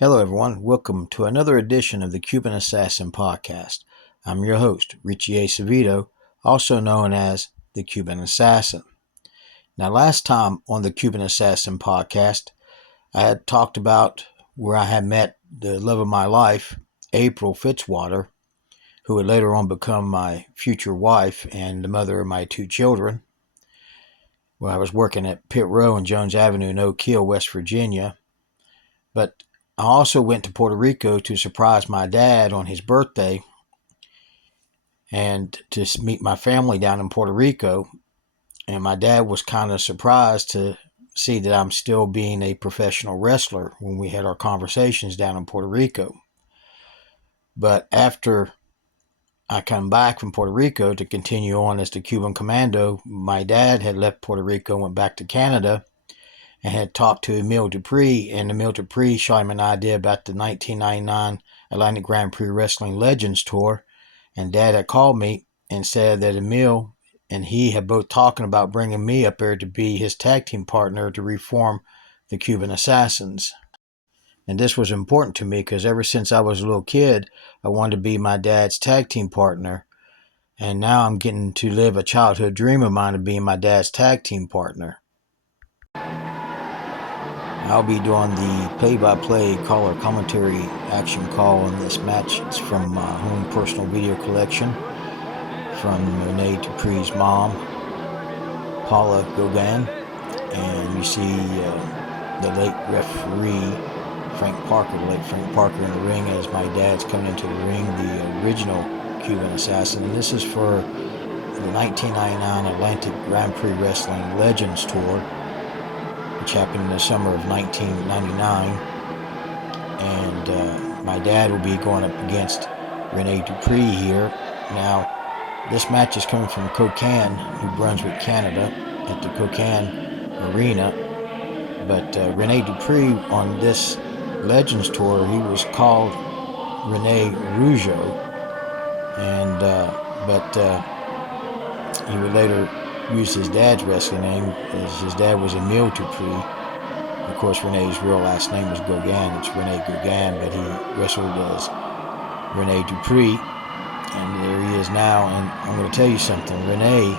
Hello, everyone. Welcome to another edition of the Cuban Assassin Podcast. I'm your host, Richie Acevedo, also known as the Cuban Assassin. Now, last time on the Cuban Assassin Podcast, I had talked about where I had met the love of my life, April Fitzwater, who would later on become my future wife and the mother of my two children. Well, I was working at Pitt Row and Jones Avenue in Oak Hill, West Virginia. But I also went to Puerto Rico to surprise my dad on his birthday and to meet my family down in Puerto Rico. And my dad was kind of surprised to see that I'm still being a professional wrestler when we had our conversations down in Puerto Rico. But after I come back from Puerto Rico to continue on as the Cuban Commando, my dad had left Puerto Rico and went back to Canada and had talked to Emile Dupree, and Emile Dupree shot him an idea about the 1999 Atlantic Grand Prix Wrestling Legends Tour, and Dad had called me and said that Emile and he had both talking about bringing me up there to be his tag team partner to reform the Cuban Assassins. And this was important to me because ever since I was a little kid, I wanted to be my dad's tag team partner, and now I'm getting to live a childhood dream of mine of being my dad's tag team partner. I'll be doing the play-by-play color commentary action call on this match. It's from my home personal video collection from Rene Dupree's mom, Paula Gauguin. And you see the late referee, Frank Parker, the late Frank Parker in the ring as my dad's coming into the ring, the original Cuban Assassin. And this is for the 1999 Atlantic Grand Prix Wrestling Legends Tour, which happened in the summer of 1999, and my dad will be going up against Rene Dupree here. Now, this match is coming from Cocan, New Brunswick, Canada, at the Cocan Arena, but Rene Dupree on this Legends Tour, he was called Rene Rougeau, and he would later use his dad's wrestling name, as his dad was Emile Dupree. Of course, Rene's real last name is Gauguin. It's Rene Gauguin, but he wrestled as Rene Dupree, and there he is now. And I'm going to tell you something. Rene,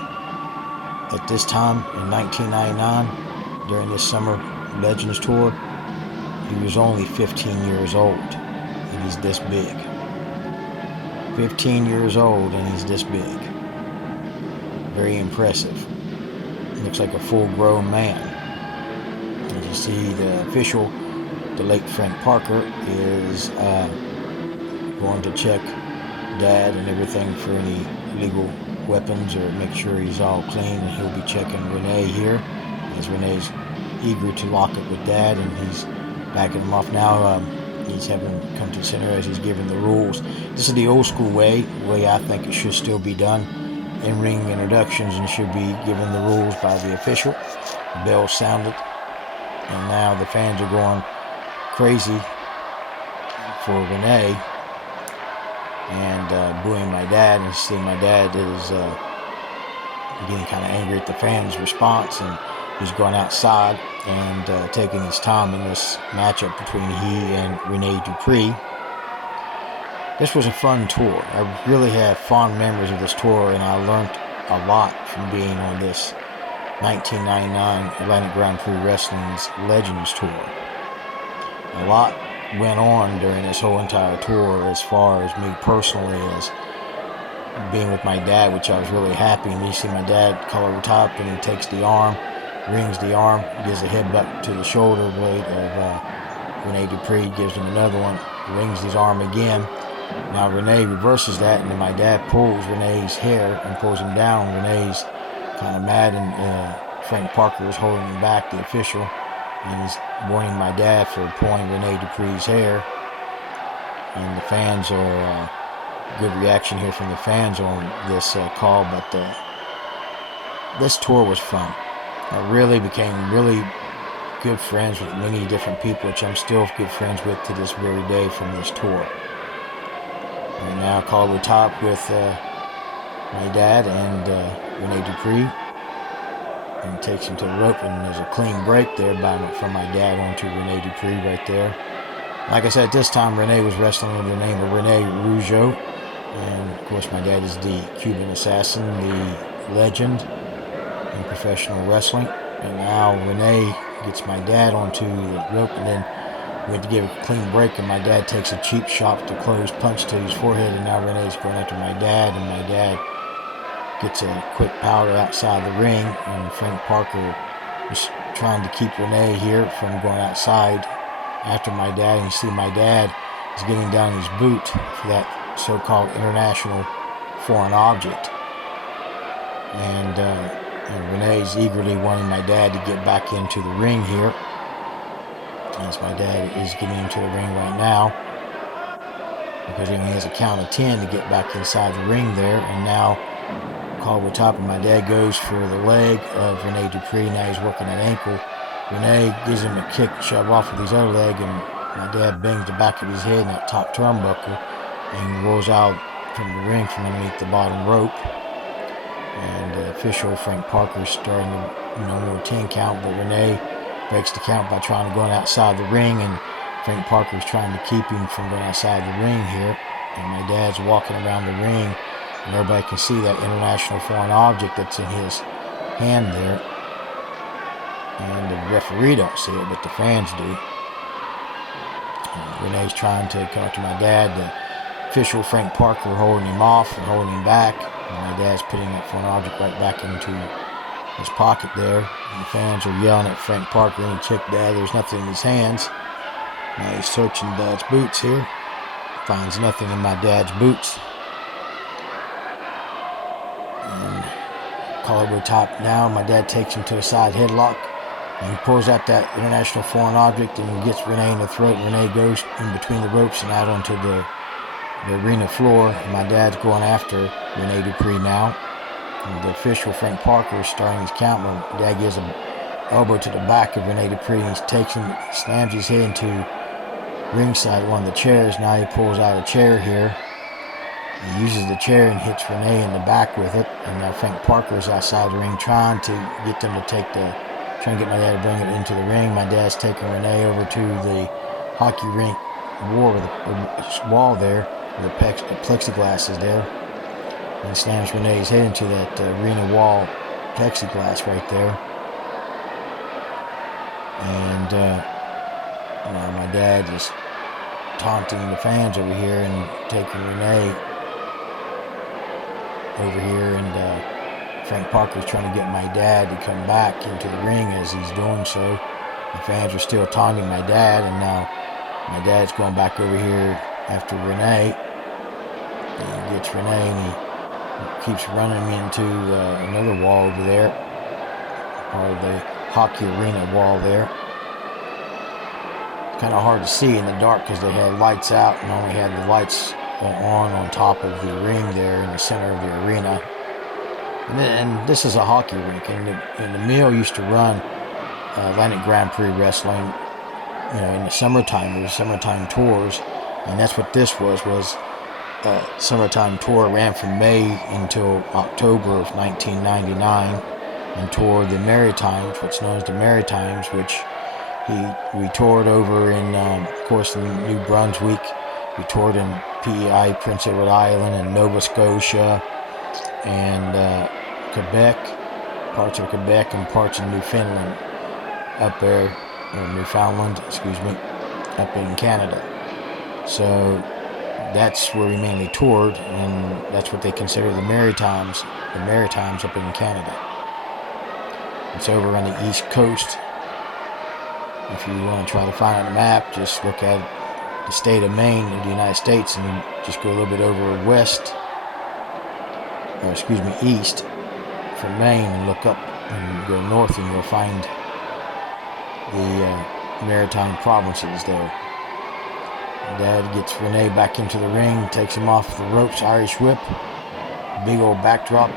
at this time in 1999, during this summer Legends Tour, he was only 15 years old, and he's this big. 15 years old, and he's this big. Very impressive. Looks like a full-grown man. As you see, the official, the late Frank Parker, is going to check Dad and everything for any illegal weapons or make sure he's all clean, and he'll be checking Rene here as Rene's eager to lock up with Dad, and he's backing him off now. He's having come to the center as he's giving the rules. This is the old school way, the way I think it should still be done. In-ring introductions and should be given the rules by the official. The bell sounded, and now the fans are going crazy for Rene and booing my dad. And see, my dad is getting kind of angry at the fans' response, and he's going outside and taking his time in this matchup between he and Rene Dupree. This was a fun tour. I really have fond memories of this tour, and I learned a lot from being on this 1999 Atlantic Grand Prix Wrestling's Legends Tour. A lot went on during this whole entire tour as far as me personally as being with my dad, which I was really happy. And you see my dad collar the top, and he takes the arm, rings the arm, gives a headbutt to the shoulder blade of Rene Dupree, gives him another one, rings his arm again. Now Rene reverses that, and then my dad pulls Rene's hair and pulls him down. Rene's kind of mad, and Frank Parker is holding him back, the official, and he's warning my dad for pulling Rene Dupree's hair. And the fans are good reaction here from the fans on this call, but this tour was fun. I really became really good friends with many different people, which I'm still good friends with to this very day from this tour. Right now, call the top with my dad and Rene Dupree, and takes him to the rope, and there's a clean break there from my dad onto Rene Dupree right there. Like I said, at this time, Renee was wrestling under the name of Renee Rougeau. And, of course, my dad is the Cuban assassin, the legend in professional wrestling. And now Renee gets my dad onto the rope, and then went to give a clean break, and my dad takes a cheap shot to close punch to his forehead, and now Renee's going after my dad, and my dad gets a quick powder outside the ring, and Frank Parker is trying to keep Renee here from going outside after my dad. And you see my dad is getting down his boot for that so-called international foreign object, and Renee's eagerly wanting my dad to get back into the ring here, as my dad is getting into the ring right now, because he only has a count of 10 to get back inside the ring there. And now call over top, and my dad goes for the leg of Rene Dupree. Now he's working that ankle. Renee gives him a kick, shove off with his other leg, and my dad bangs the back of his head in that top turnbuckle, and he rolls out from the ring from underneath the bottom rope. And the official, Frank Parker, is starting to, more 10 count, but Renee breaks the count by trying to go outside the ring, and Frank Parker is trying to keep him from going outside the ring here. And my dad's walking around the ring, and everybody can see that international foreign object that's in his hand there. And the referee don't see it, but the fans do. And Renee's trying to come up to my dad. The official, Frank Parker, holding him off and holding him back. And my dad's putting that foreign object right back into his pocket there. And the fans are yelling at Frank Parker, and check Dad, there's nothing in his hands. Now he's searching Dad's boots here. Finds nothing in my dad's boots. And collar over top now, my dad takes him to a side headlock, and he pulls out that international foreign object and gets Renee in the throat. Renee goes in between the ropes and out onto the arena floor. And my dad's going after Rene Dupree now. And the official, Frank Parker, is starting his count. My dad gives an elbow to the back of Rene Dupree, and he takes him, slams his head into ringside, one of the chairs. Now he pulls out a chair here. He uses the chair and hits Renee in the back with it. And now Frank Parker is outside the ring trying to get them to trying to get my dad to bring it into the ring. My dad's taking Renee over to the hockey rink wall there, where the plexiglass is there, and slams Renee's head into that arena wall plexiglass right there. And my dad is taunting the fans over here and taking Renee over here, and Frank Parker's trying to get my dad to come back into the ring. As he's doing so, the fans are still taunting my dad, and now my dad's going back over here after Renee. And he gets Renee, and he keeps running me into another wall over there, part of the hockey arena wall there. It's kind of hard to see in the dark because they had lights out and only had the lights on top of the ring there in the center of the arena. And this is a hockey rink, and the Mill used to run Atlantic Grand Prix wrestling, in the summertime. There was summertime tours, and that's what this was summertime tour. Ran from May until October of 1999, and toured the Maritimes, what's known as the Maritimes, which we toured over in, of course, in New Brunswick. We toured in PEI, Prince Edward Island, and Nova Scotia, and Quebec, parts of Quebec, and parts of Newfoundland up there, or Newfoundland, up in Canada. So that's where we mainly toured, and that's what they consider the Maritimes up in Canada. It's over on the East Coast. If you want to try to find it on a map, just look at the state of Maine in the United States, and just go a little bit over east from Maine, and look up and go north, and you'll find the maritime provinces there. Dad gets Renee back into the ring, takes him off the ropes, Irish whip, big old backdrop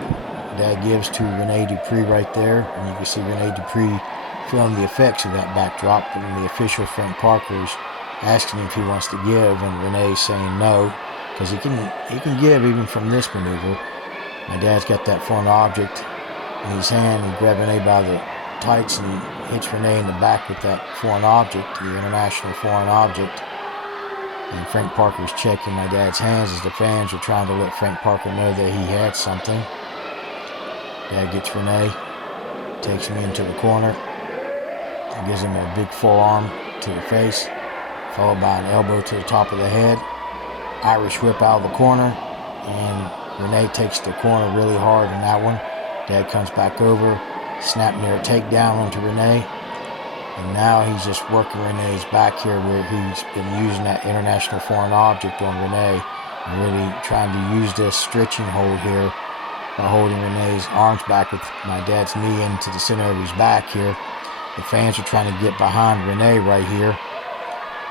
Dad gives to Rene Dupree right there, and you can see Rene Dupree feeling the effects of that backdrop. And the official, Frank Parker's asking him if he wants to give, and Renee's saying no, because he can give even from this maneuver. My dad's got that foreign object in his hand, and grabs Renee by the tights and hits Renee in the back with that foreign object, the international foreign object. And Frank Parker's checking my dad's hands as the fans are trying to let Frank Parker know that he had something. Dad gets Renee, takes him into the corner, and gives him a big forearm to the face, followed by an elbow to the top of the head. Irish whip out of the corner, and Renee takes the corner really hard in that one. Dad comes back over, snap near a takedown onto Renee. And now he's just working Renee's back here, where he's been using that international foreign object on Renee and really trying to use this stretching hold here by holding Renee's arms back with my dad's knee into the center of his back here. The fans are trying to get behind Renee right here.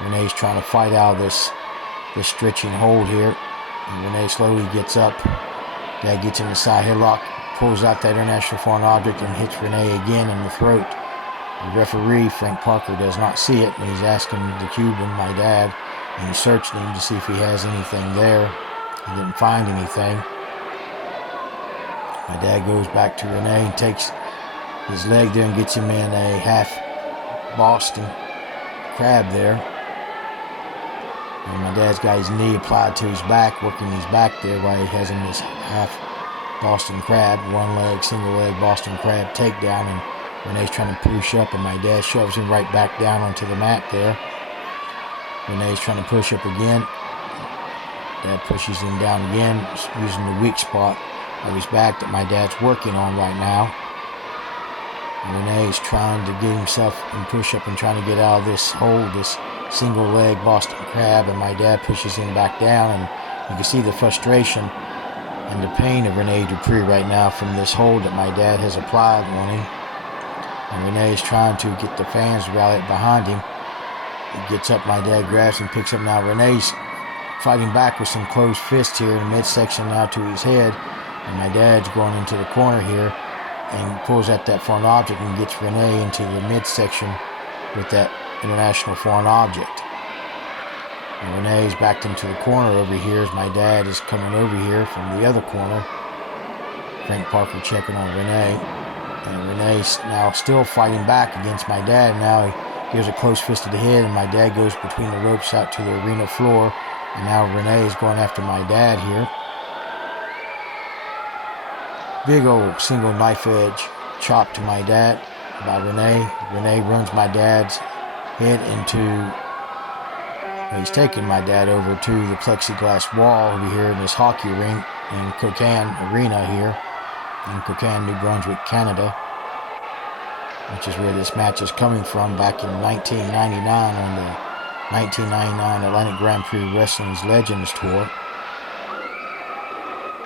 Renee's trying to fight out of this stretching hold here. And Renee slowly gets up. Dad gets in the side headlock, pulls out that international foreign object and hits Renee again in the throat. The referee, Frank Parker, does not see it, and he's asking the Cuban, my dad, and he's searching him to see if he has anything there. He didn't find anything. My dad goes back to Renee and takes his leg there and gets him in a half Boston crab there. And my dad's got his knee applied to his back, working his back there while he has him this half Boston crab, one leg, single leg Boston crab takedown, and Renee's trying to push up, and my dad shoves him right back down onto the mat there. Renee's trying to push up again. Dad pushes him down again, using the weak spot of his back that my dad's working on right now. And Renee's trying to get himself in push up and trying to get out of this hold, this single leg Boston crab, and my dad pushes him back down, and you can see the frustration and the pain of Rene Dupree right now from this hold that my dad has applied on him. And Renee's trying to get the fans rallied behind him. He gets up, my dad grabs him, picks up. Now Renee's fighting back with some closed fists here in the midsection now to his head. And my dad's going into the corner here and pulls out that foreign object and gets Renee into the midsection with that international foreign object. And Renee's backed into the corner over here as my dad is coming over here from the other corner. Frank Parker checking on Renee. And Renee's now still fighting back against my dad. Now he gives a close fist to the head, and my dad goes between the ropes out to the arena floor. And now Renee is going after my dad here. Big old single knife edge chop to my dad by Renee. Renee runs my dad's head into... He's taking my dad over to the plexiglass wall over here in this hockey rink in Cuban Arena here in Cuban, New Brunswick, Canada, which is where this match is coming from back in 1999 on the 1999 Atlantic Grand Prix Wrestling's Legends Tour.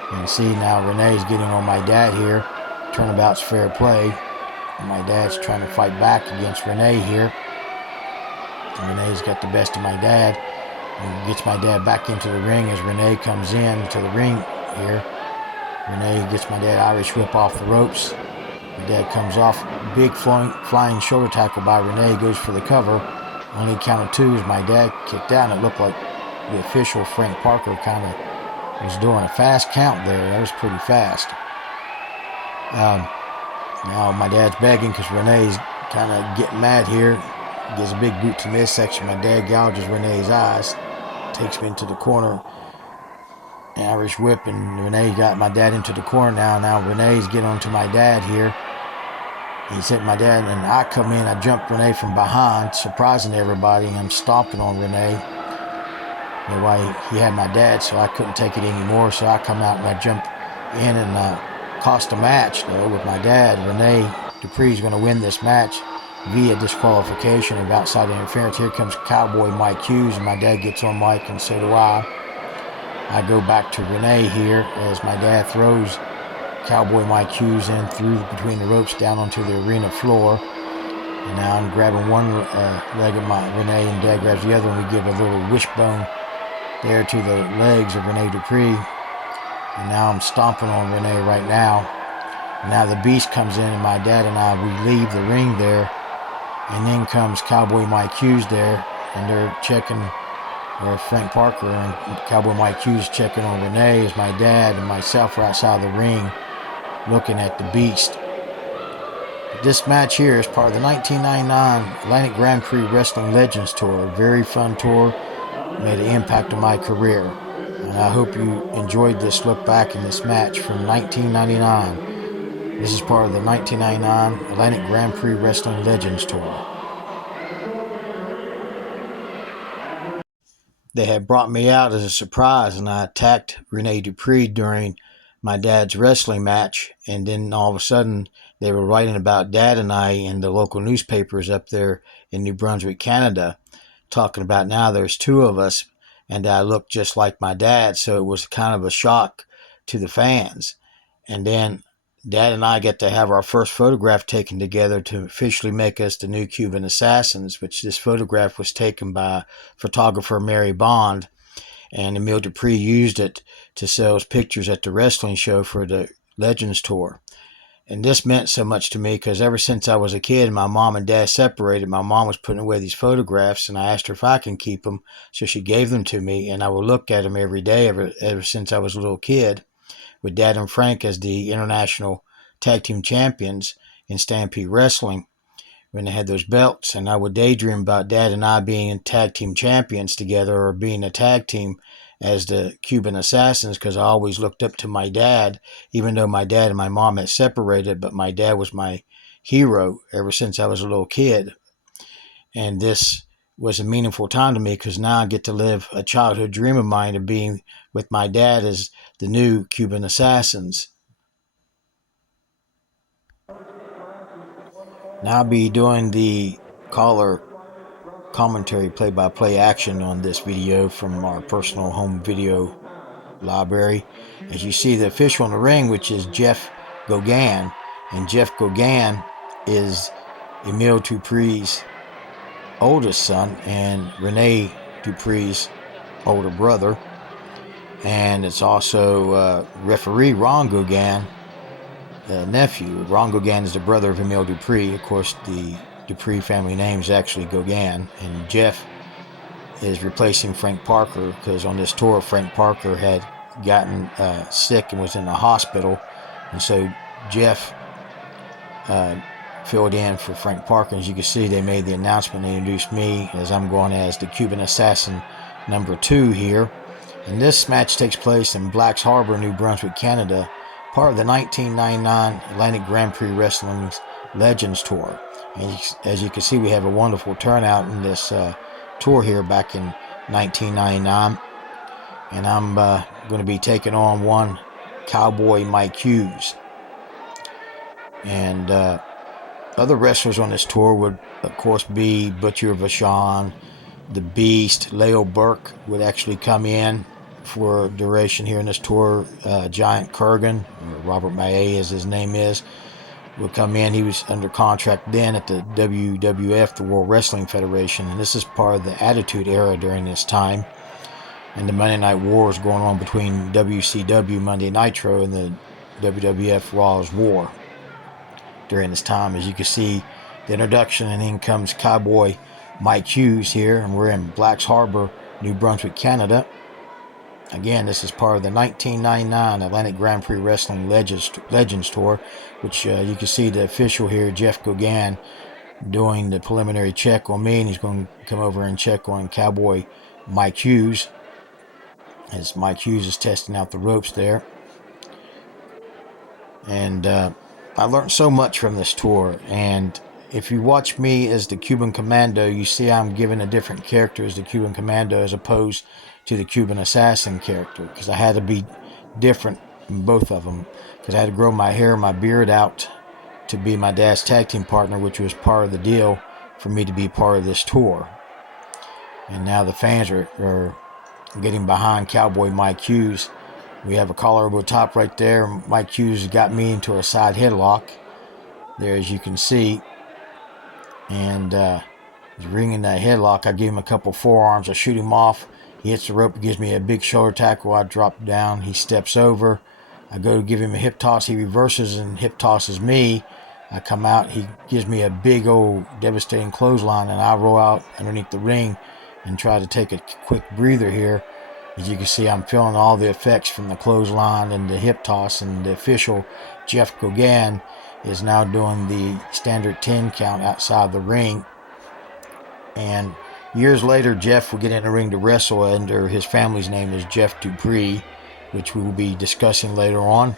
You can see now Renee's getting on my dad here. Turnabout's fair play. And my dad's trying to fight back against Renee here. And Renee's got the best of my dad and gets my dad back into the ring as Renee comes in to the ring here. Renee gets my dad Irish whip off the ropes. My dad comes off, big flying shoulder tackle by Renee, goes for the cover. Only count of two as my dad kicked out, and it looked like the official Frank Parker kind of was doing a fast count there. That was pretty fast. Now my dad's begging because Renee's kind of getting mad here. He gives a big boot to midsection. My dad gouges Renee's eyes, takes me into the corner. Irish whip, and Renee got my dad into the corner now. Now Renee's getting onto my dad here. He's hitting my dad, and I come in. I jump Renee from behind, surprising everybody, and I'm stomping on Renee. Anyway, he had my dad, so I couldn't take it anymore. So I come out and I jump in and cost a match though with my dad. Rene Dupree is going to win this match via disqualification of outside interference. Here comes Cowboy Mike Hughes, and my dad gets on Mike, and so do I. I go back to Renee here as my dad throws Cowboy Mike Hughes in through between the ropes down onto the arena floor. And now I'm grabbing one leg of my Renee, and Dad grabs the other, and we give a little wishbone there to the legs of Rene Dupree. And now I'm stomping on Renee right now. And now the Beast comes in, and my dad and I, we leave the ring there. And then comes Cowboy Mike Hughes there, and they're checking, or Frank Parker and Cowboy Mike Hughes checking on Renee as my dad and myself are outside the ring looking at the Beast. This match here is part of the 1999 Atlantic Grand Prix Wrestling Legends Tour. A very fun tour. made an impact on my career. And I hope you enjoyed this look back in this match from 1999. This is part of the 1999 Atlantic Grand Prix Wrestling Legends Tour. They had brought me out as a surprise, and I attacked Rene Dupree during my dad's wrestling match. And then all of a sudden, they were writing about Dad and I in the local newspapers up there in New Brunswick, Canada, talking about now there's two of us, and I looked just like my dad. So it was kind of a shock to the fans. And then Dad and I get to have our first photograph taken together to officially make us the new Cuban Assassins, which this photograph was taken by photographer Mary Bond, and Emile Dupree used it to sell his pictures at the wrestling show for the Legends Tour. And this meant so much to me because ever since I was a kid, my mom and dad separated. My mom was putting away these photographs, and I asked her if I can keep them. So she gave them to me, and I would look at them every day ever since I was a little kid, with Dad and Frank as the international tag team champions in Stampede Wrestling when they had those belts. And I would daydream about Dad and I being tag team champions together, or being a tag team as the Cuban Assassins, because I always looked up to my dad, even though my dad and my mom had separated. But my dad was my hero ever since I was a little kid. And this was a meaningful time to me because now I get to live a childhood dream of mine of being with my dad as the new Cuban Assassins. Now I'll be doing the caller commentary play-by-play action on this video from our personal home video library. As you see, the official in the ring, which is Jeff Gauguin, and Jeff Gauguin is Emile Dupree's oldest son and Rene Dupree's older brother. And it's also referee Ron Gauguin, the nephew. Ron Gauguin is the brother of Emile Dupree. Of course, the Dupree family name is actually Gauguin. And Jeff is replacing Frank Parker because on this tour, Frank Parker had gotten sick and was in the hospital. And so Jeff filled in for Frank Parker. As you can see, they made the announcement. They introduced me as I'm going as the Cuban Assassin number 2 here. And this match takes place in Blacks Harbor, New Brunswick, Canada, part of the 1999 Atlantic Grand Prix Wrestling's Legends Tour. And as you can see, we have a wonderful turnout in this tour here back in 1999. And I'm going to be taking on one Cowboy Mike Hughes. And other wrestlers on this tour would, of course, be Butcher Vachon, the Beast. Leo Burke would actually come in for duration here in this tour. Giant Kurgan, or Robert Maillet as his name is, would come in. He was under contract then at the WWF, the World Wrestling Federation, and this is part of the Attitude Era during this time. And the Monday Night War is going on between WCW Monday Nitro and the WWF Raw's War during this time. As you can see, the introduction, and in comes Cowboy Mike Hughes here, and we're in Blacks Harbor, New Brunswick, Canada. Again, this is part of the 1999 Atlantic Grand Prix Wrestling Legends Tour, which you can see the official here, Jeff Gauguin, doing the preliminary check on me, and he's going to come over and check on Cowboy Mike Hughes, as Mike Hughes is testing out the ropes there. And I learned so much from this tour, and if you watch me as the Cuban Commando, you see I'm given a different character as the Cuban Commando as opposed to the Cuban Assassin character, because I had to be different in both of them, because I had to grow my hair and my beard out to be my dad's tag team partner, which was part of the deal for me to be part of this tour. And now the fans are getting behind Cowboy Mike Hughes. We have a collar over top right there. Mike Hughes got me into a side headlock there, as you can see. And he's ringing that headlock. I give him a couple forearms. I shoot him off. He hits the rope. He gives me a big shoulder tackle. I drop down. He steps over. I go to give him a hip toss. He reverses and hip tosses me. I come out. He gives me a big old devastating clothesline, and I roll out underneath the ring and try to take a quick breather here. As you can see, I'm feeling all the effects from the clothesline and the hip toss, and the official, Jeff Gauguin, is now doing the standard 10 count outside the ring. And Years later, Jeff will get in the ring to wrestle under his family's name is Jeff Dupree, which we will be discussing later on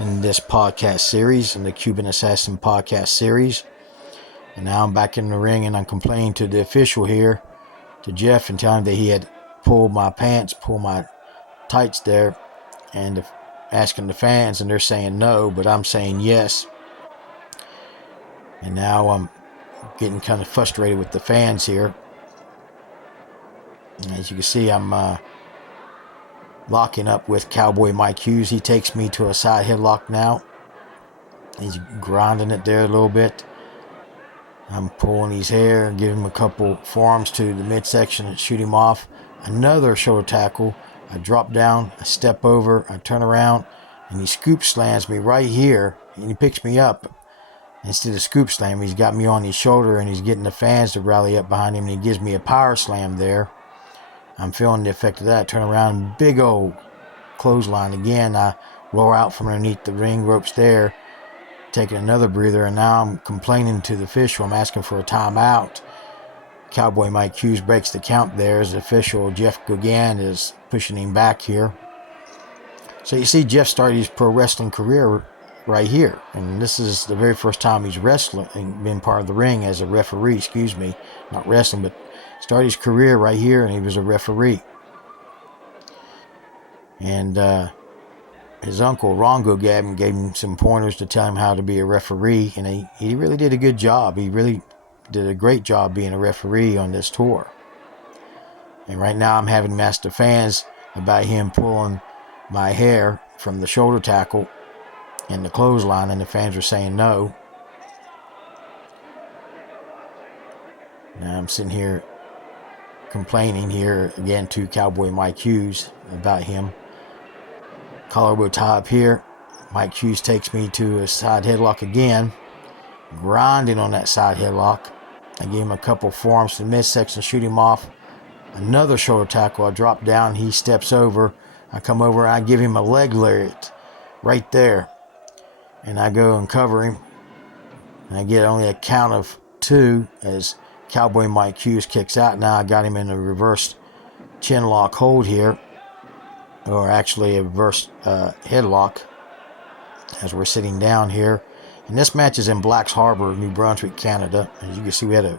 in this podcast series, in the Cuban Assassin podcast series. And now I'm back in the ring, and I'm complaining to the official here, to Jeff, and telling him that he had pulled my pants, pulled my tights there, and asking the fans, and they're saying no, but I'm saying yes. And now I'm getting kind of frustrated with the fans here. And as you can see, I'm locking up with Cowboy Mike Hughes. He takes me to a side headlock now. He's grinding it there a little bit. I'm pulling his hair, give him a couple forearms to the midsection and shoot him off. Another shoulder tackle. I drop down, I step over, I turn around, and he scoop slams me right here, and he picks me up. Instead of scoop slam, he's got me on his shoulder, and he's getting the fans to rally up behind him, and he gives me a power slam there. I'm feeling the effect of that. I turn around, big old clothesline again. I roll out from underneath the ring ropes there, taking another breather, and now I'm complaining to the official. I'm asking for a timeout. Cowboy Mike Hughes breaks the count there as the official Jeff Gauguin is pushing him back here. So you see, Jeff started his pro wrestling career right here, and this is the very first time he's wrestling and been part of the ring as a referee, not wrestling, but started his career right here, and he was a referee. And his uncle Ron Gauguin gave him some pointers to tell him how to be a referee, and he really did a good job. He really did a great job being a referee on this tour. And right now I'm having to ask the fans about him pulling my hair from the shoulder tackle and the clothesline, and the fans are saying no. Now I'm sitting here complaining here again to Cowboy Mike Hughes about him. Collar tie up here. Mike Hughes takes me to a side headlock again, grinding on that side headlock. I give him a couple forearms to the midsection, shoot him off. Another shoulder tackle. I drop down. He steps over. I come over and I give him a leg lariat right there. And I go and cover him. And I get only a count of 2 as Cowboy Mike Hughes kicks out. Now I got him in a reverse chin lock hold here. Or actually a reverse headlock as we're sitting down here. And this match is in Blacks Harbor, New Brunswick, Canada. As you can see, we had a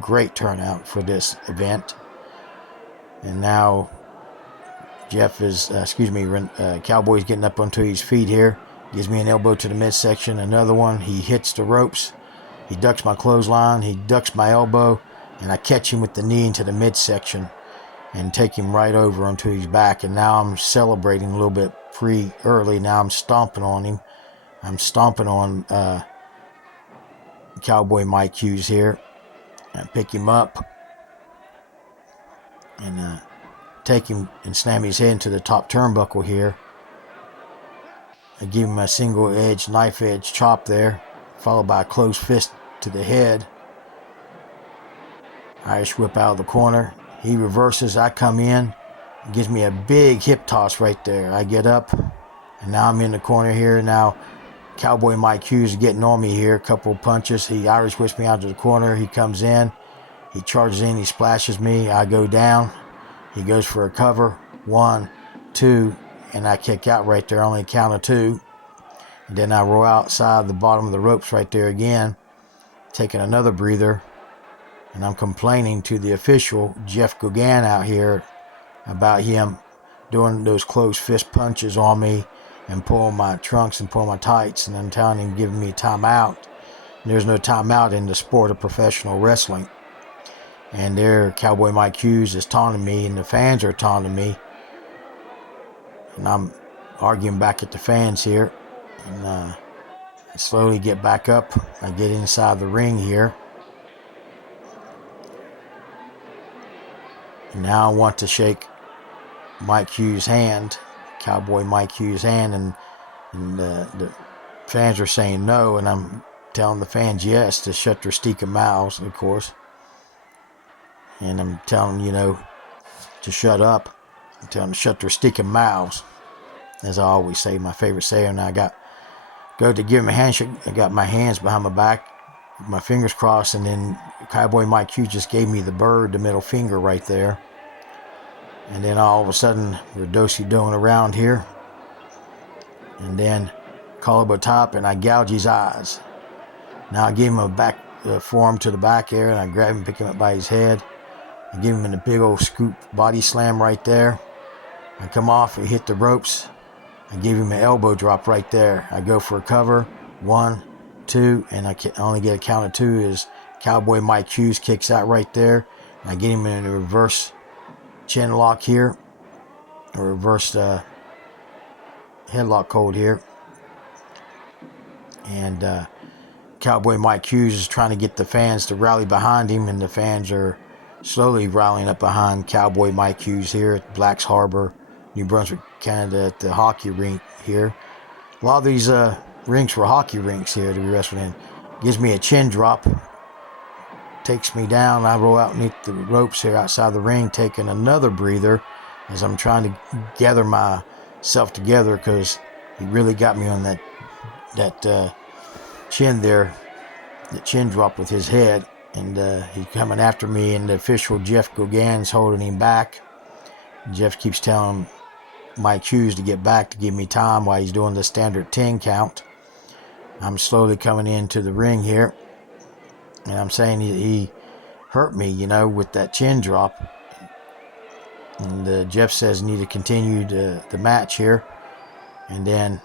great turnout for this event. And now Cowboy's getting up onto his feet here. Gives me an elbow to the midsection. Another one. He hits the ropes. He ducks my clothesline. He ducks my elbow. And I catch him with the knee into the midsection and take him right over onto his back. And now I'm celebrating a little bit early. Now I'm stomping on him. I'm stomping on Cowboy Mike Hughes here. I pick him up and take him and slam his head into the top turnbuckle here. I give him a single edge, knife edge chop there, followed by a closed fist to the head. Irish whip out of the corner. He reverses. I come in. He gives me a big hip toss right there. I get up, and now I'm in the corner here. Now Cowboy Mike Hughes is getting on me here. A couple punches. He Irish whips me out to the corner. He comes in. He charges in. He splashes me. I go down. He goes for a cover. 1, 2, and I kick out right there. Only a count of 2. And then I roll outside the bottom of the ropes right there again, taking another breather. And I'm complaining to the official, Jeff Gauguin, out here about him doing those closed fist punches on me and pulling my trunks and pulling my tights, and I'm telling him, giving me a timeout. And there's no timeout in the sport of professional wrestling. And there, Cowboy Mike Hughes is taunting me, and the fans are taunting me. And I'm arguing back at the fans here. And I slowly get back up. I get inside the ring here. And now I want to shake Mike Hughes' hand, Cowboy Mike Hughes' hand, and the fans are saying no, and I'm telling the fans yes to shut their stinking mouths, of course. And I'm telling them, to shut up. I'm telling them to shut their stinking mouths, as I always say, my favorite saying. And I go to give him a handshake. I got my hands behind my back, my fingers crossed, and then Cowboy Mike Hughes just gave me the bird, the middle finger right there. And then all of a sudden, we're do-si-doing around here. And then collarbone top, and I gouge his eyes. Now I give him a back forearm to the back there, and I grab him, pick him up by his head. I give him a big old scoop body slam right there. I come off and hit the ropes. I give him an elbow drop right there. I go for a cover. 1, 2, and I only get a count of 2 as Cowboy Mike Hughes kicks out right there. And I get him in a reverse chin lock here, a reverse headlock hold here. And Cowboy Mike Hughes is trying to get the fans to rally behind him, and the fans are slowly rallying up behind Cowboy Mike Hughes here at Blacks Harbor, New Brunswick, Canada, at the hockey rink here. A lot of these rinks were hockey rinks here to be wrestling in. Gives me a chin drop, takes me down. I roll out underneath the ropes here outside the ring, taking another breather as I'm trying to gather myself together, because he really got me on that chin there, the chin drop with his head. And he's coming after me, and the official Jeff Gogan's holding him back. Jeff keeps telling Mike Hughes to get back to give me time while he's doing the standard 10 count. I'm slowly coming into the ring here, and I'm saying he hurt me, with that chin drop. And Jeff says I need to continue the match here. And then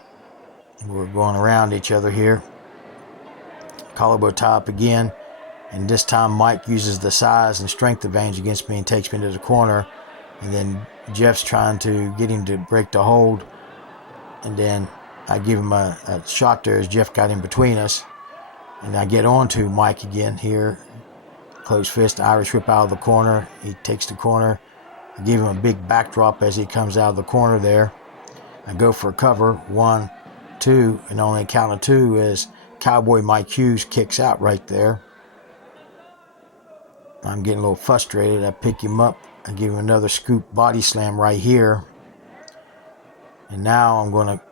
we're going around each other here. Collarbone top again. And this time Mike uses the size and strength advantage against me and takes me to the corner. And then Jeff's trying to get him to break the hold. And then I give him a shot there as Jeff got in between us. And I get on to Mike again here. Close fist, Irish whip out of the corner. He takes the corner. I give him a big backdrop as he comes out of the corner there. I go for a cover. 1, 2, and only a count of 2 as Cowboy Mike Hughes kicks out right there. I'm getting a little frustrated. I pick him up. I give him another scoop body slam right here. And now I'm going to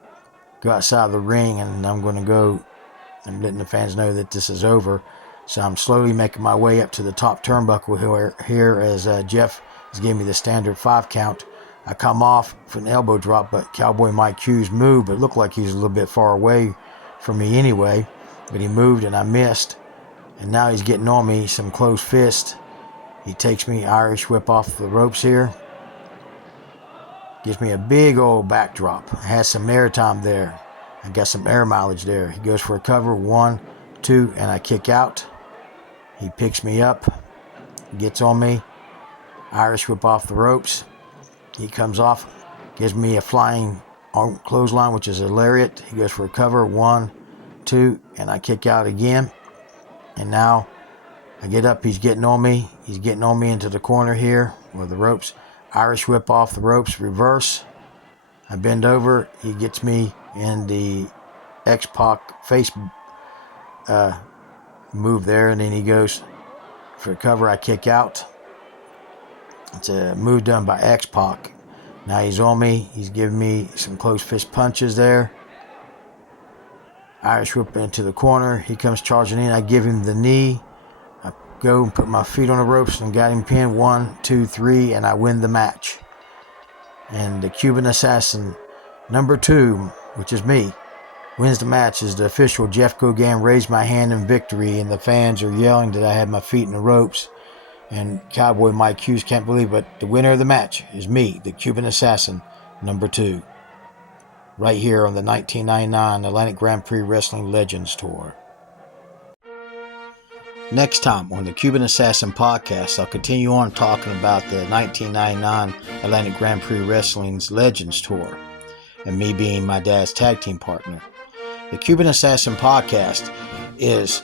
go outside the ring, and I'm letting the fans know that this is over. So I'm slowly making my way up to the top turnbuckle here as Jeff is giving me the standard 5 count. I come off for an elbow drop, but Cowboy Mike Hughes moved, but it looked like he was a little bit far away from me anyway. But he moved and I missed. And now he's getting on me, some close fist. He takes me, Irish whip off the ropes here. Gives me a big old backdrop. Has some air time there. I got some air mileage there. He goes for a cover. 1, 2, and I kick out. He picks me up. Gets on me. Irish whip off the ropes. He comes off. Gives me a flying clothesline, which is a lariat. He goes for a cover. 1, 2, and I kick out again. And now I get up. He's getting on me. He's getting on me into the corner here with the ropes. Irish whip off the ropes, reverse. I bend over. He gets me in the X-Pac face move there, and then he goes for a cover. I kick out. It's a move done by X-Pac. Now he's on me. He's giving me some close fist punches there. Irish whip into the corner. He comes charging in. I give him the knee. I go and put my feet on the ropes and got him pinned. 1, 2, 3, and I win the match. And the Cuban Assassin number 2, which is me, wins the match as the official Jeff Gogan raised my hand in victory, and the fans are yelling that I had my feet in the ropes. And Cowboy Mike Hughes can't believe it, but the winner of the match is me, the Cuban Assassin number 2. Right here on the 1999 Atlantic Grand Prix Wrestling Legends Tour. Next time on the Cuban Assassin Podcast, I'll continue on talking about the 1999 Atlantic Grand Prix Wrestling's Legends Tour, and me being my dad's tag team partner. The Cuban Assassin Podcast is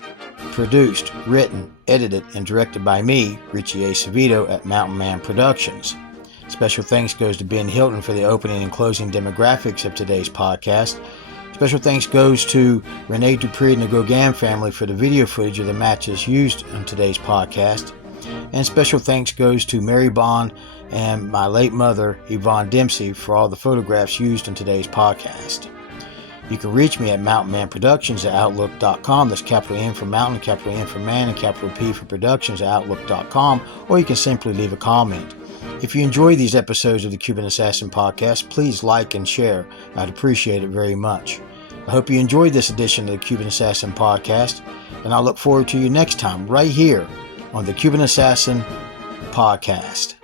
produced, written, edited, and directed by me, Richie A. Savito, at Mountain Man Productions. Special thanks goes to Ben Hilton for the opening and closing demographics of today's podcast. Special thanks goes to Rene Dupree and the Gogan family for the video footage of the matches used on today's podcast. And special thanks goes to Mary Bond and my late mother, Yvonne Dempsey, for all the photographs used in today's podcast. You can reach me at mountainmanproductions@outlook.com. That's capital M for mountain, capital N for man, and capital P for productions@outlook.com, or you can simply leave a comment. If you enjoy these episodes of the Cuban Assassin Podcast, please like and share. I'd appreciate it very much. I hope you enjoyed this edition of the Cuban Assassin Podcast, and I look forward to you next time right here on the Cuban Assassin Podcast.